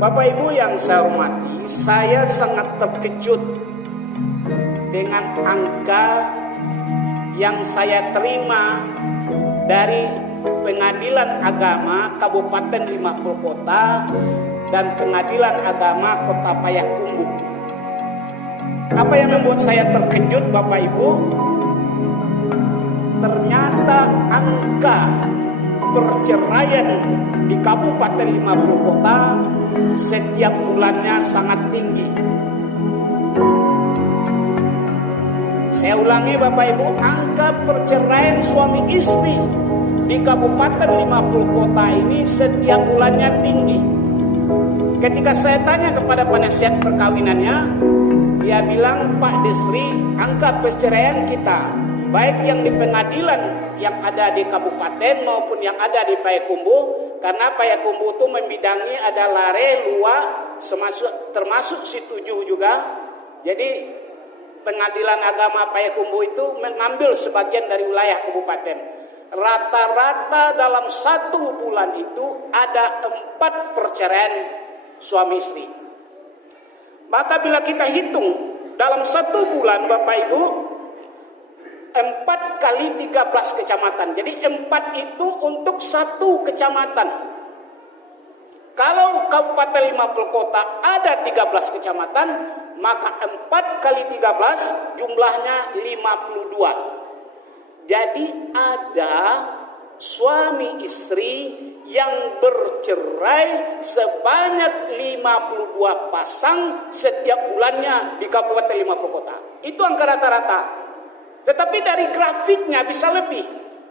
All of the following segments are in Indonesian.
Bapak Ibu yang saya hormati, saya sangat terkejut dengan angka yang saya terima dari Pengadilan Agama Kabupaten 50 Kota dan Pengadilan Agama Kota Payakumbuh. Apa yang membuat saya terkejut Bapak Ibu? Ternyata angka perceraian di Kabupaten 50 Kota setiap bulannya sangat tinggi. Saya ulangi Bapak Ibu, angka perceraian suami istri di Kabupaten 50 Kota ini setiap bulannya tinggi. Ketika saya tanya kepada penasihat perkawinannya, dia bilang, Pak Desri, angka perceraian kita baik yang di pengadilan yang ada di kabupaten maupun yang ada di Payakumbuh, karena Payakumbuh itu membidangi ada Lare, Lua, termasuk Situjuh juga. Jadi Pengadilan Agama Payakumbuh itu mengambil sebagian dari wilayah kabupaten. Rata-rata dalam satu bulan itu ada 4 perceraian suami istri. Maka bila kita hitung dalam satu bulan Bapak Ibu, 4 kali 13 kecamatan. Jadi 4 itu untuk satu kecamatan. Kalau Kabupaten 50 Kota ada 13 kecamatan, maka 4 kali 13 jumlahnya 52. Jadi ada suami istri yang bercerai sebanyak 52 pasang setiap bulannya di Kabupaten 50 Kota. Itu angka rata-rata. Tetapi dari grafiknya bisa lebih,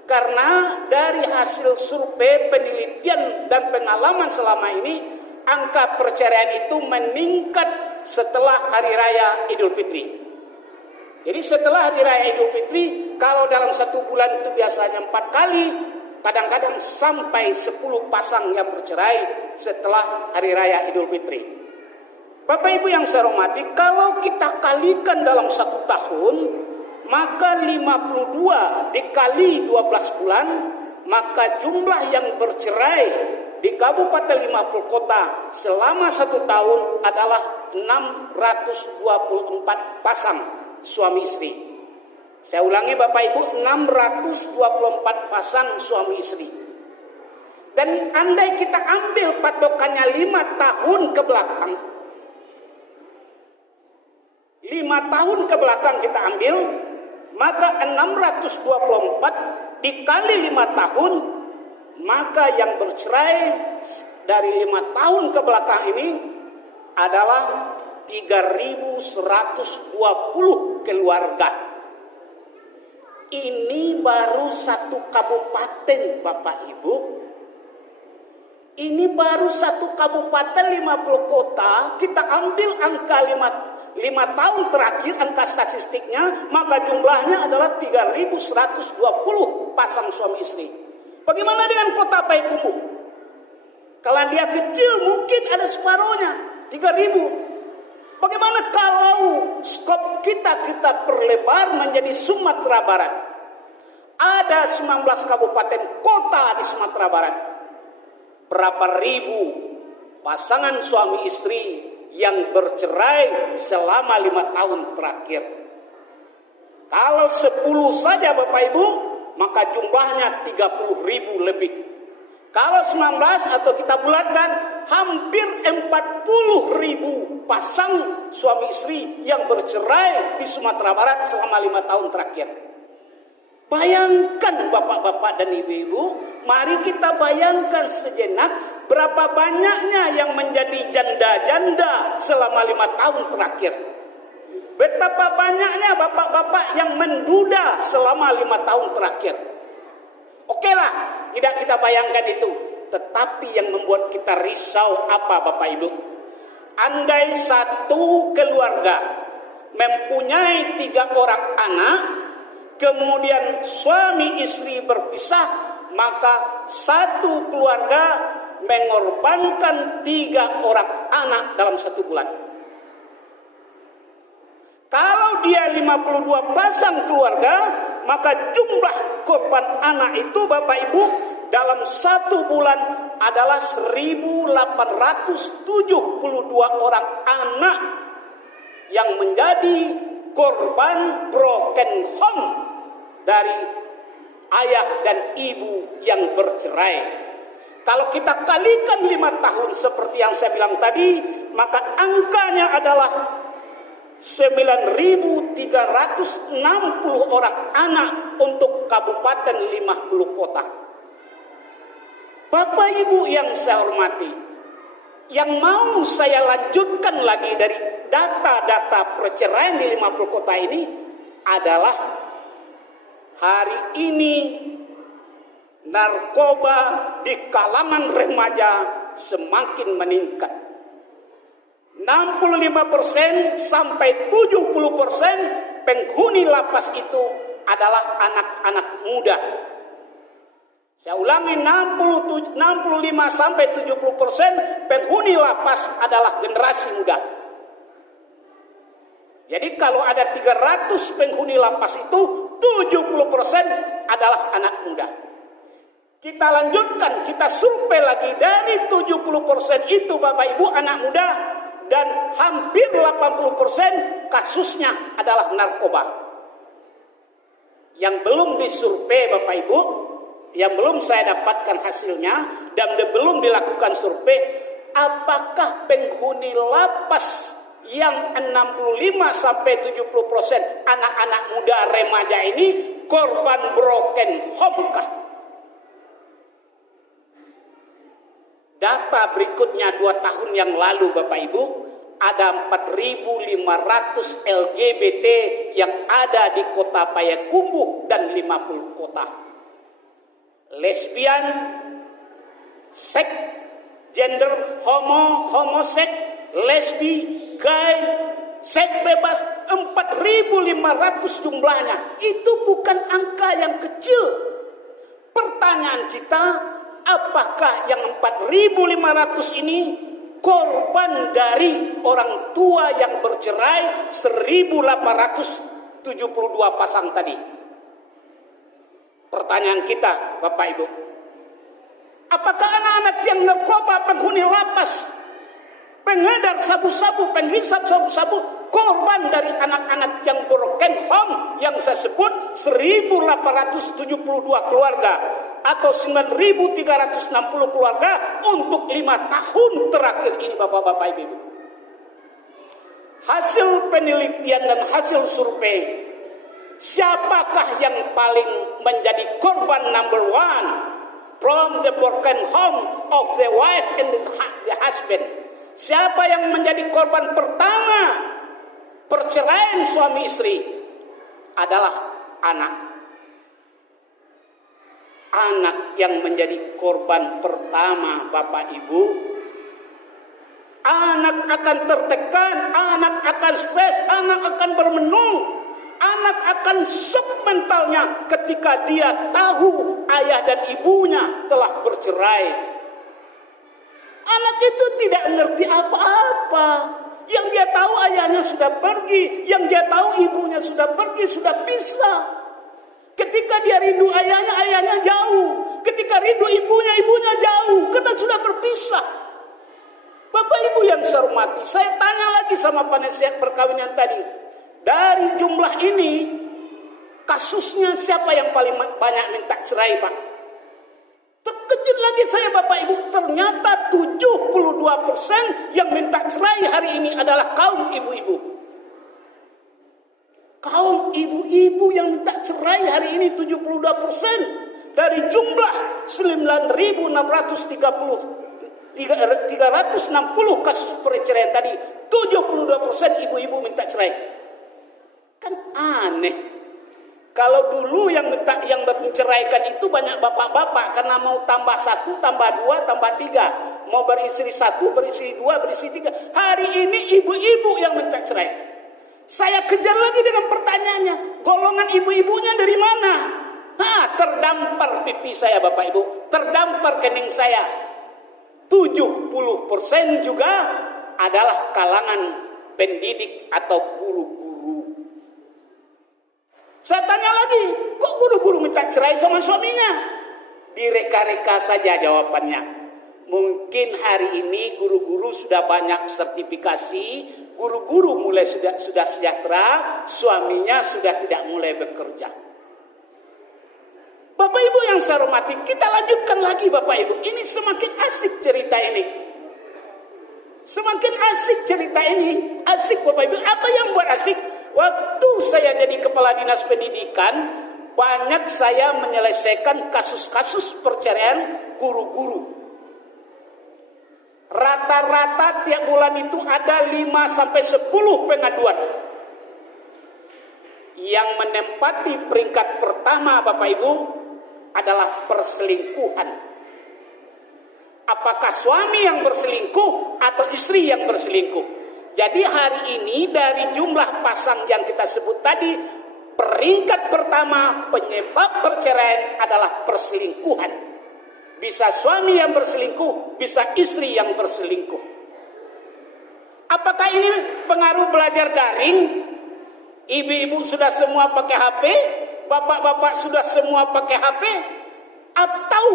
karena dari hasil survei, penelitian dan pengalaman selama ini, angka perceraian itu meningkat setelah Hari Raya Idul Fitri. Jadi setelah Hari Raya Idul Fitri, kalau dalam satu bulan itu biasanya 4 kali, kadang-kadang sampai 10 pasang yang bercerai setelah Hari Raya Idul Fitri. Bapak Ibu yang saya hormati, kalau kita kalikan dalam 1 tahun, maka 52 dikali 12 bulan, maka jumlah yang bercerai di Kabupaten 50 Kota selama 1 tahun adalah 624 pasang suami istri. Saya ulangi Bapak Ibu, 624 pasang suami istri. Dan andai kita ambil patokannya 5 tahun ke belakang, 5 tahun ke belakang kita ambil, maka 624 dikali 5 tahun, maka yang bercerai dari 5 tahun ke belakang ini adalah 3.120 keluarga. Ini baru satu kabupaten Bapak Ibu. Ini baru satu kabupaten 50 kota. Kita ambil angka 5 tahun terakhir, angka statistiknya, maka jumlahnya adalah 3.120 pasang suami istri. Bagaimana dengan kota Payakumbuh? Kalau dia kecil mungkin ada separuhnya, 3.000. Bagaimana kalau skop kita perlebar menjadi Sumatera Barat? Ada 19 kabupaten kota di Sumatera Barat. Berapa ribu pasangan suami istri yang bercerai selama 5 tahun terakhir? Kalau 10 saja Bapak Ibu, maka jumlahnya 30.000 lebih. Kalau 19 atau kita bulatkan, hampir 40.000 pasang suami istri yang bercerai di Sumatera Barat selama 5 tahun terakhir. Bayangkan bapak-bapak dan ibu-ibu, mari kita bayangkan sejenak berapa banyaknya yang menjadi janda-janda selama 5 tahun terakhir. Betapa banyaknya bapak-bapak yang menduda selama 5 tahun terakhir. Oke lah, tidak kita bayangkan itu. Tetapi yang membuat kita risau apa Bapak Ibu? Andai satu keluarga mempunyai 3 orang anak, kemudian suami istri berpisah, maka satu keluarga mengorbankan 3 orang anak dalam 1 bulan. Kalau dia 52 pasang keluarga, maka jumlah korban anak itu Bapak Ibu dalam 1 bulan adalah 1.872 orang anak yang menjadi korban broken home dari ayah dan ibu yang bercerai. Kalau kita kalikan 5 tahun seperti yang saya bilang tadi, maka angkanya adalah 9.360 orang anak untuk kabupaten 50 kota. Bapak Ibu yang saya hormati, yang mau saya lanjutkan lagi dari data-data perceraian di 50 kota ini adalah hari ini narkoba di kalangan remaja semakin meningkat. 65% sampai 70% penghuni lapas itu adalah anak-anak muda. Saya ulangi, 65 sampai 70% penghuni lapas adalah generasi muda. Jadi kalau ada 300 penghuni lapas itu 70% adalah anak muda. Kita lanjutkan, kita survei lagi, dari 70% itu Bapak Ibu anak muda, dan hampir 80% kasusnya adalah narkoba. Yang belum disurvei Bapak Ibu, yang belum saya dapatkan hasilnya dan belum dilakukan survei, apakah penghuni lapas yang 65 sampai 70% anak-anak muda remaja ini korban broken home kah? Data berikutnya 2 tahun yang lalu Bapak Ibu, ada 4.500 LGBT yang ada di kota Payakumbuh dan 50 kota. Lesbian, seks, gender, homoseks, lesbi, gay, seks bebas, 4.500 jumlahnya. Itu bukan angka yang kecil. Pertanyaan kita, apakah yang 4.500 ini korban dari orang tua yang bercerai 1.872 pasang tadi? Pertanyaan kita Bapak Ibu, apakah anak-anak yang narkoba, penghuni lapas, pengedar sabu-sabu, penghisap sabu-sabu, korban dari anak-anak yang broken home yang saya sebut 1.872 keluarga atau 9.360 keluarga untuk 5 tahun terakhir ini Bapak-Bapak Ibu. Hasil penelitian dan hasil survei, siapakah yang paling menjadi korban number 1 from the broken home of the wife and the husband? Siapa yang menjadi korban pertama perceraian suami istri? Adalah anak. Anak yang menjadi korban pertama Bapak Ibu. Anak akan tertekan, anak akan stres, anak akan bermenung, anak akan shock mentalnya ketika dia tahu ayah dan ibunya telah bercerai. Anak itu tidak mengerti apa-apa. Yang dia tahu ayahnya sudah pergi, yang dia tahu ibunya sudah pergi, sudah pisah. Ketika dia rindu ayahnya, ayahnya jauh. Ketika rindu ibunya, ibunya jauh. Karena sudah berpisah. Bapak Ibu yang saya hormati, saya tanya lagi sama penasihat perkawinan tadi. Dari jumlah ini, kasusnya siapa yang paling banyak minta cerai Pak? Terkejut lagi saya Bapak Ibu, ternyata 72% yang minta cerai hari ini adalah kaum ibu-ibu. Kaum ibu-ibu yang minta cerai hari ini 72%. Dari jumlah 360 kasus perceraian tadi, 72% ibu-ibu minta cerai. Kan aneh. Kalau dulu yang menceraikan itu banyak bapak-bapak karena mau tambah 1, tambah 2, tambah 3, mau beristri 1, beristri 2, beristri 3. Hari ini ibu-ibu yang minta cerai. Saya kejar lagi dengan pertanyaannya, golongan ibu-ibunya dari mana? Terdampar pipi saya Bapak Ibu, terdampar kening saya. 70% juga adalah kalangan pendidik atau guru-guru. Saya tanya lagi, kok guru-guru minta cerai sama suaminya? direka-reka saja jawabannya. Mungkin hari ini guru-guru sudah banyak sertifikasi, guru-guru mulai sudah sejahtera, suaminya sudah tidak mulai bekerja. Bapak Ibu yang saya hormati, kita lanjutkan lagi Bapak Ibu. Ini semakin asik cerita ini. Semakin asik cerita ini. Asik Bapak Ibu. Apa yang buat asik? Waktu saya jadi kepala dinas pendidikan, banyak saya menyelesaikan kasus-kasus perceraian guru-guru. Rata-rata tiap bulan itu ada 5-10 pengaduan. Yang menempati peringkat pertama Bapak Ibu adalah perselingkuhan. Apakah suami yang berselingkuh atau istri yang berselingkuh? Jadi hari ini dari jumlah pasang yang kita sebut tadi, peringkat pertama penyebab perceraian adalah perselingkuhan. Bisa suami yang berselingkuh, bisa istri yang berselingkuh. Apakah ini pengaruh belajar daring? Ibu-ibu sudah semua pakai HP, bapak-bapak sudah semua pakai HP, atau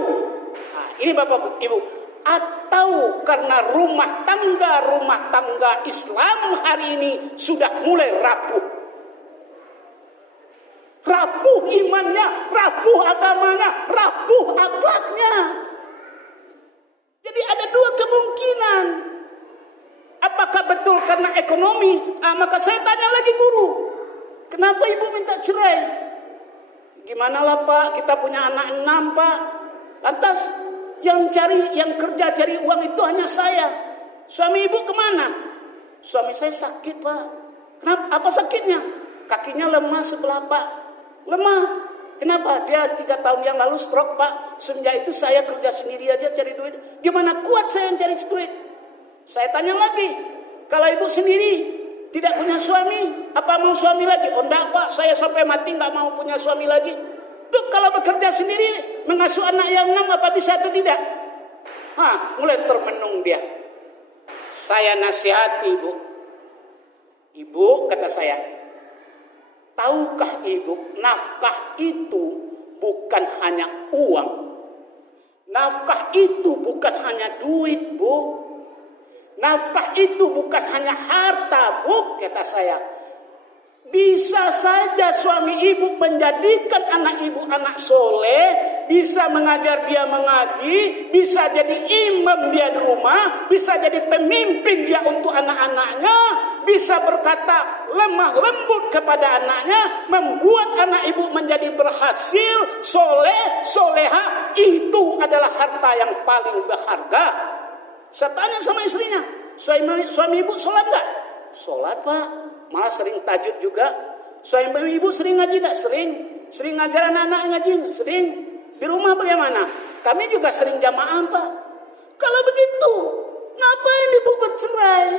ini Bapak Ibu, atau karena rumah tangga Islam hari ini sudah mulai rapuh. Rapuh imannya, rapuh agamanya, rapuh akhlaknya. Jadi ada dua kemungkinan. Apakah betul karena ekonomi? Maka saya tanya lagi guru, kenapa ibu minta cerai? Gimana lah Pak, kita punya anak 6 Pak. Lantas yang kerja cari uang itu hanya saya. Suami ibu kemana? Suami saya sakit Pak. Kenapa? Apa sakitnya? Kakinya lemah sebelah Pak. Lemah. Kenapa? Dia 3 tahun yang lalu stroke Pak. Semenjak itu saya kerja sendiri aja cari duit. Gimana kuat saya yang cari duit? Saya tanya lagi, kalau ibu sendiri tidak punya suami, apa mau suami lagi? Oh enggak Pak, saya sampai mati enggak mau punya suami lagi. Tuh kalau bekerja sendiri, mengasuh anak yang 6 apa bisa atau tidak? Mulai termenung dia. Saya nasihati ibu. Ibu kata saya, tahukah ibu, nafkah itu bukan hanya uang. Nafkah itu bukan hanya duit bu. Nafkah itu bukan hanya harta bu, kata saya. Bisa saja suami ibu menjadikan anak ibu anak soleh, bisa mengajar dia mengaji, bisa jadi imam dia di rumah, bisa jadi pemimpin dia untuk anak-anaknya, bisa berkata lemah lembut kepada anaknya, membuat anak ibu menjadi berhasil, soleh, soleha. Itu adalah harta yang paling berharga. Saya tanya sama istrinya, suami ibu sholat enggak? Sholat Pak, malah sering tahajud juga. Suami ibu sering ngaji enggak? Sering ngajar anak-anak ngaji? Sering. Di rumah bagaimana? Kami juga sering jamaah Pak. Kalau begitu, ngapain ibu bercerai?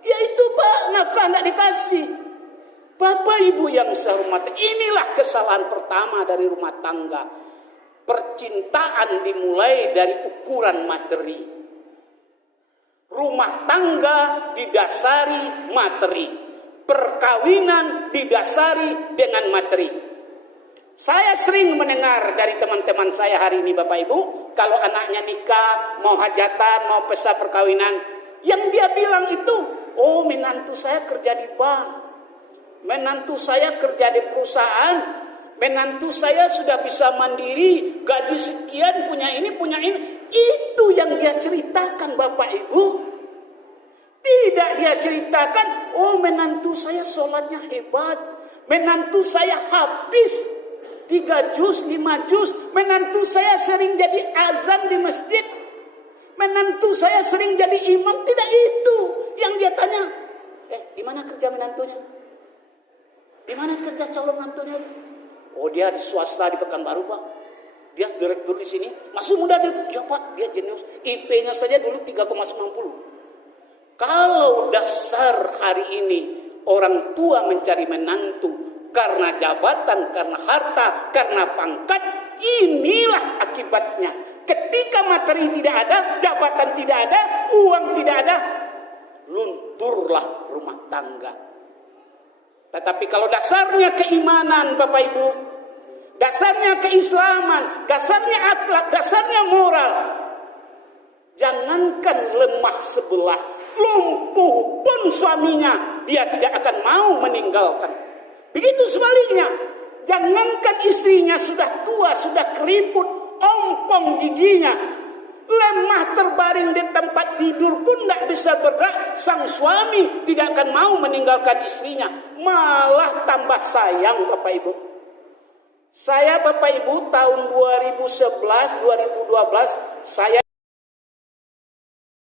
Ya itu Pak, nafkah enggak dikasih. Bapak ibu yang saya hormati, inilah kesalahan pertama dari rumah tangga. Percintaan dimulai dari ukuran materi. Rumah tangga didasari materi. Perkawinan didasari dengan materi. Saya sering mendengar dari teman-teman saya hari ini Bapak Ibu, kalau anaknya nikah, mau hajatan, mau pesta perkawinan, yang dia bilang itu, oh menantu saya kerja di bank, menantu saya kerja di perusahaan, menantu saya sudah bisa mandiri, gaji sekian, punya ini. Itu yang dia ceritakan Bapak Ibu. Tidak dia ceritakan, oh menantu saya sholatnya hebat, menantu saya habis 3 juz, 5 juz, menantu saya sering jadi azan di masjid, menantu saya sering jadi imam. Tidak itu yang dia tanya. Di mana kerja menantunya? Di mana kerja calon menantunya? Oh dia di swasta di Pekanbaru Pak. Dia direktur di sini, masih muda dia tuh. Ya Pak, dia jenius. IP-nya saja dulu 3,90. Kalau dasar hari ini orang tua mencari menantu karena jabatan, karena harta, karena pangkat, inilah akibatnya. Ketika materi tidak ada, jabatan tidak ada, uang tidak ada, lunturlah rumah tangga. Tetapi kalau dasarnya keimanan Bapak Ibu, dasarnya keislaman, dasarnya akhlak, dasarnya moral. Jangankan lemah sebelah, lumpuh pun suaminya, dia tidak akan mau meninggalkan. Begitu sebaliknya, jangankan istrinya sudah tua, sudah keriput, ompong giginya, lemah terbaring di tempat tidur pun tidak bisa bergerak, sang suami tidak akan mau meninggalkan istrinya, malah tambah sayang. Bapak Ibu, saya Bapak Ibu tahun 2011-2012 saya